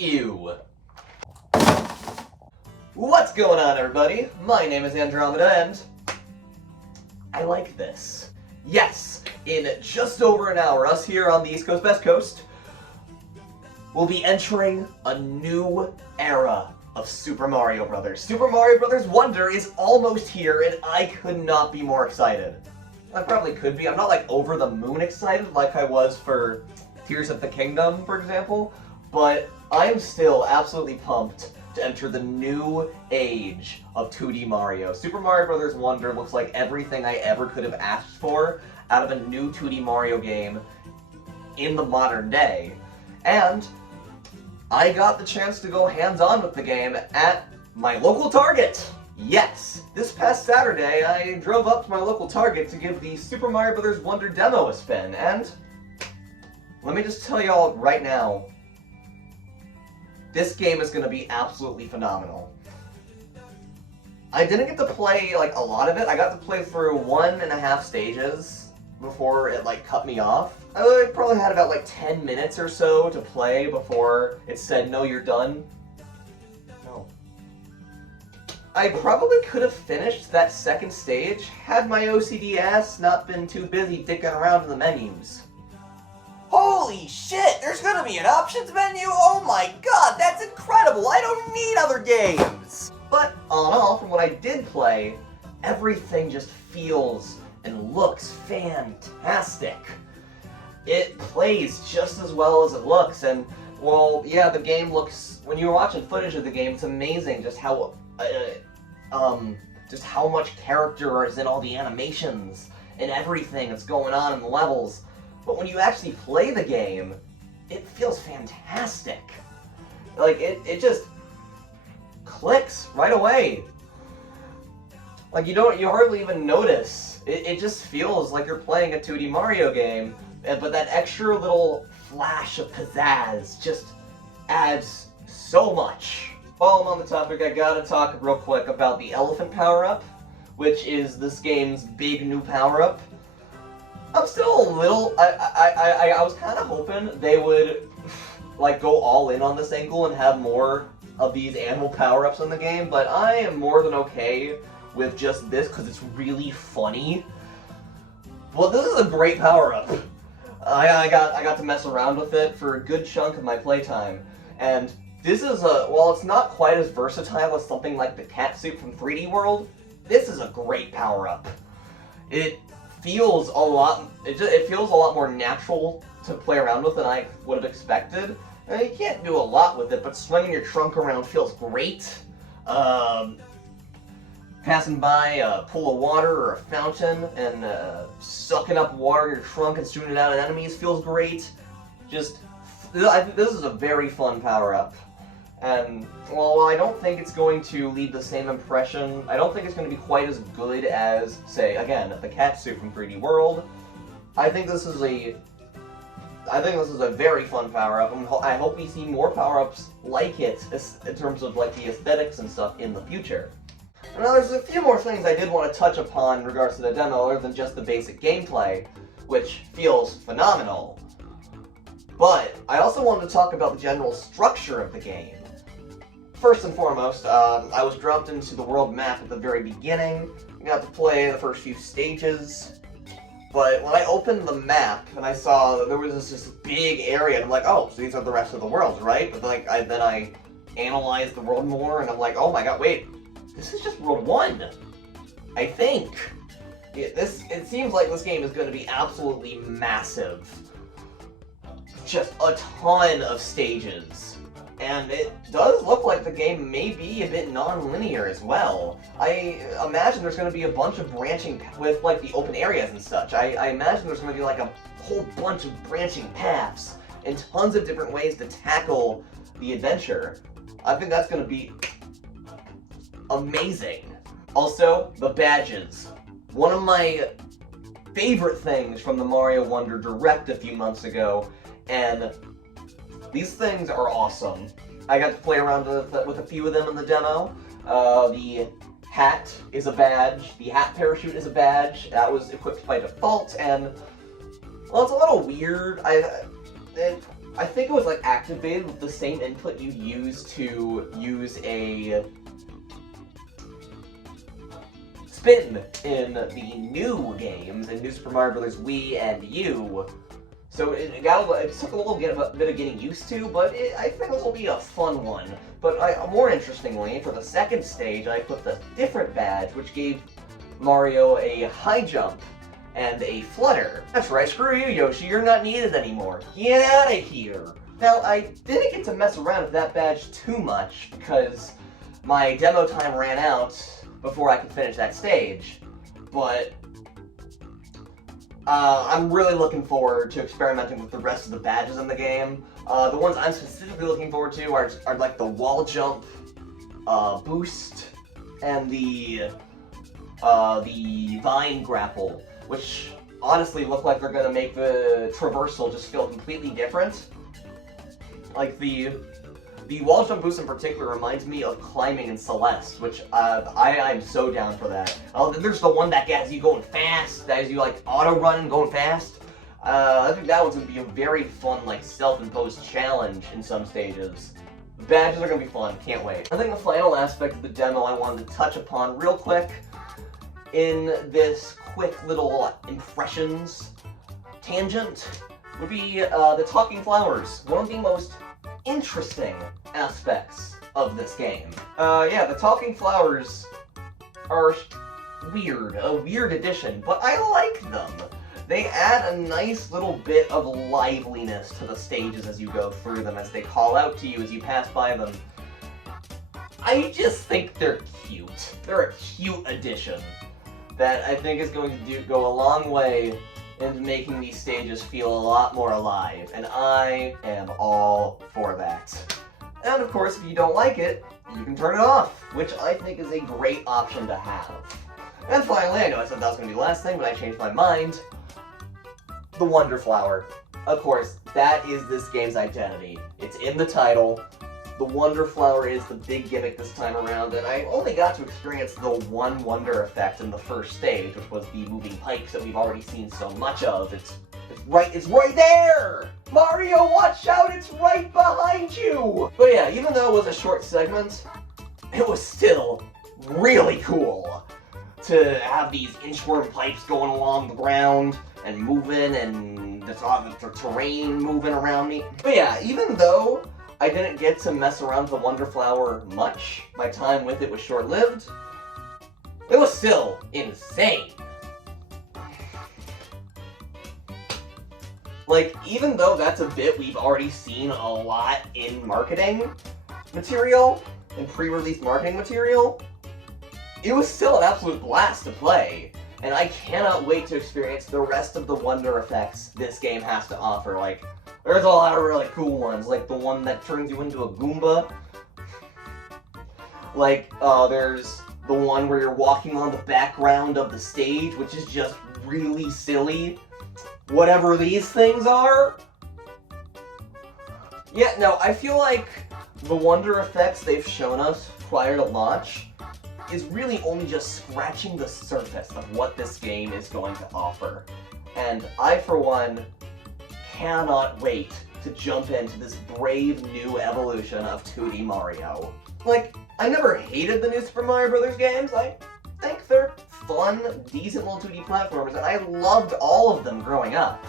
Ew. What's going on, everybody? My name is Andromeda, and I like this. Yes, in just over an hour, us here on the East Coast, West Coast, we'll be entering a new era of Super Mario Bros. Super Mario Bros. Wonder is almost here, and I could not be more excited. I probably could be. I'm not like over the moon excited like I was for Tears of the Kingdom, for example, but I'm still absolutely pumped to enter the new age of 2D Mario. Super Mario Bros. Wonder looks like everything I ever could have asked for out of a new 2D Mario game in the modern day. And I got the chance to go hands-on with the game at my local Target. Yes, this past Saturday I drove up to my local Target to give the Super Mario Bros. Wonder demo a spin, and let me just tell y'all right now, this game is going to be absolutely phenomenal. I didn't get to play like a lot of it. I got to play through 1.5 stages before it like cut me off. I probably had about like 10 minutes or so to play before it said, no, you're done. No. I probably could have finished that second stage had my OCD ass not been too busy dicking around in the menus. Holy shit, there's gonna be an options menu? Oh my god, that's incredible! I don't need other games! But all in all, from what I did play, everything just feels and looks fantastic. It plays just as well as it looks, and well, yeah, the game looks, when you're watching footage of the game, it's amazing just how much character is in all the animations and everything that's going on in the levels. But when you actually play the game, it feels fantastic. Like, it just clicks right away. Like, you hardly even notice. It just feels like you're playing a 2D Mario game, but that extra little flash of pizzazz just adds so much. While I'm on the topic, I gotta talk real quick about the elephant power-up, which is this game's big new power-up. I'm still a little, I was kind of hoping they would, like, go all in on this angle and have more of these animal power-ups in the game, but I am more than okay with just this because it's really funny. Well, this is a great power-up. I got to mess around with it for a good chunk of my playtime, and this is while it's not quite as versatile as something like the cat suit from 3D World, this is a great power-up. It feels a lot more natural to play around with than I would have expected. And you can't do a lot with it, but swinging your trunk around feels great. Passing by a pool of water or a fountain and sucking up water in your trunk and shooting it out at enemies feels great. I think this is a very fun power-up. And, well, I don't think it's going to leave the same impression. I don't think it's going to be quite as good as, say, again, the cat suit from 3D World. I think this is a very fun power-up, and I hope we see more power-ups like it in terms of like the aesthetics and stuff in the future. Now, there's a few more things I did want to touch upon in regards to the demo, other than just the basic gameplay, which feels phenomenal. But I also wanted to talk about the general structure of the game. First and foremost, I was dropped into the world map at the very beginning. I got to play the first few stages. But when I opened the map and I saw that there was this big area, and I'm like, oh, so these are the rest of the worlds, right? But then I analyzed the world more, and I'm like, oh my god, wait, this is just World 1, I think. It seems like this game is going to be absolutely massive. Just a ton of stages. And it does look like the game may be a bit non-linear as well. I imagine there's going to be a bunch of branching with like the open areas and such. I imagine there's going to be like a whole bunch of branching paths and tons of different ways to tackle the adventure. I think that's going to be amazing. Also, the badges. One of my favorite things from the Mario Wonder Direct a few months ago, and these things are awesome. I got to play around with a few of them in the demo. The hat is a badge. The hat parachute is a badge. That was equipped by default, and well, it's a little weird. I think it was like activated with the same input you use to use a spin in the new games, in New Super Mario Bros. Wii and U. So it took a little bit of getting used to, but I think this will be a fun one. But more interestingly, for the second stage, I put the different badge, which gave Mario a high jump and a flutter. That's right, screw you, Yoshi, you're not needed anymore. Get out of here! Now, I didn't get to mess around with that badge too much, because my demo time ran out before I could finish that stage, but I'm really looking forward to experimenting with the rest of the badges in the game. The ones I'm specifically looking forward to are like the wall jump, boost, and the vine grapple, which honestly look like they're gonna make the traversal just feel completely different. Like the wall jump boost in particular reminds me of climbing in Celeste, which I'm so down for that. There's the one that has you going fast, that has you like auto running, going fast. I think that one's gonna be a very fun, like, self-imposed challenge in some stages. The badges are gonna be fun, can't wait. I think the final aspect of the demo I wanted to touch upon real quick in this quick little impressions tangent would be the talking flowers. One of the most interesting aspects of this game. Yeah, the talking flowers are weird, a weird addition, but I like them. They add a nice little bit of liveliness to the stages as you go through them, as they call out to you as you pass by them. I just think they're cute. They're a cute addition that I think is going to go a long way into making these stages feel a lot more alive, and I am all for that. And of course, if you don't like it, you can turn it off, which I think is a great option to have. And finally, I know I said that was going to be the last thing, but I changed my mind. The Wonder Flower. Of course, that is this game's identity. It's in the title. The Wonder Flower is the big gimmick this time around, and I only got to experience the one wonder effect in the first stage, which was the moving pipes that we've already seen so much of. It's right there! Mario, watch out, it's right behind you! But yeah, even though it was a short segment, it was still really cool to have these inchworm pipes going along the ground and moving, and the terrain moving around me. But yeah, even though I didn't get to mess around with the Wonder Flower much, my time with it was short-lived, it was still insane. Like, even though that's a bit we've already seen a lot in marketing material, in pre-release marketing material, it was still an absolute blast to play. And I cannot wait to experience the rest of the wonder effects this game has to offer. Like, there's a lot of really cool ones, like the one that turns you into a Goomba. Like, there's the one where you're walking on the background of the stage, which is just really silly. Whatever these things are. Yeah, no, I feel like the wonder effects they've shown us prior to launch is really only just scratching the surface of what this game is going to offer. And I, for one, cannot wait to jump into this brave new evolution of 2D Mario. Like, I never hated the new Super Mario Bros. Games. I think they're fun, decent little 2D platformers, and I loved all of them growing up.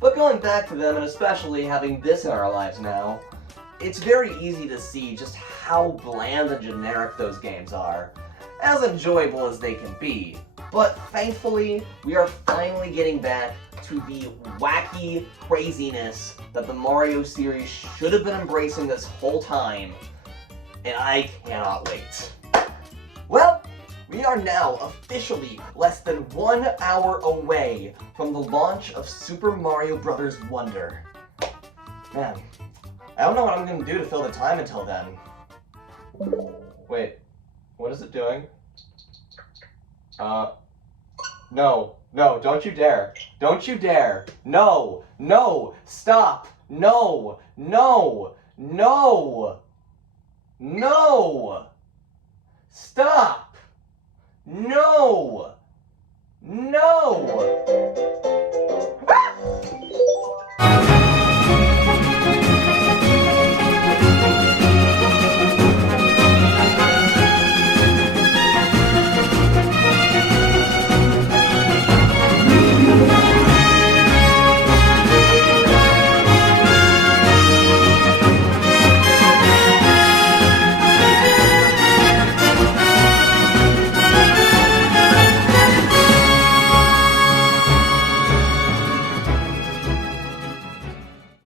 But going back to them, and especially having this in our lives now, it's very easy to see just how bland and generic those games are, as enjoyable as they can be. But thankfully, we are finally getting back to the wacky craziness that the Mario series should have been embracing this whole time, and I cannot wait. Well, we are now officially less than 1 hour away from the launch of Super Mario Bros. Wonder. Man, I don't know what I'm going to do to fill the time until then. Wait, what is it doing? No, don't you dare. Don't you dare. No, stop. No. Stop. No.